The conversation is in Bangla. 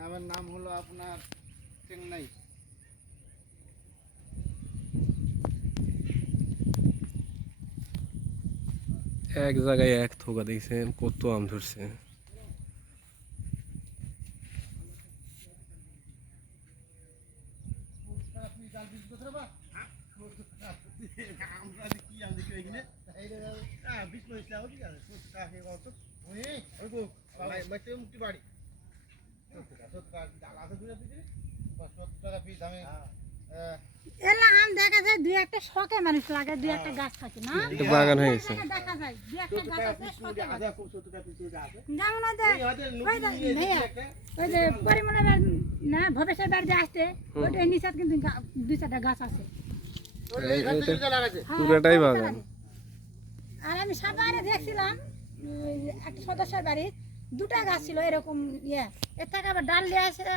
গ্রামের নাম হলো আপনার চেন্নাই। এক জায়গায় এক থোকা দেখছেন কত আম ধরছে। এলা আম দেখা যায় দুই একটা শখে মানুষ লাগে, দুই একটা গাছ থাকে না, এটা বাগান হয়ে গেছে। দেখা যায় দুই একটা গাছ আছে শখে লাগে। যেমন ওই যে পরিমলের না ভবেশের বাড়িতে আসতে ওইটার নিচে কিন্তু দুই চারটা গাছ আছে। হ্যাঁ, পুরোটাই বাগান। আর আমি সাবারে দেখছিলাম একটা সদস্যের বাড়ি দুটা গাছ ছিল এরকম, এর থেকে আবার ডাল নিয়ে আসে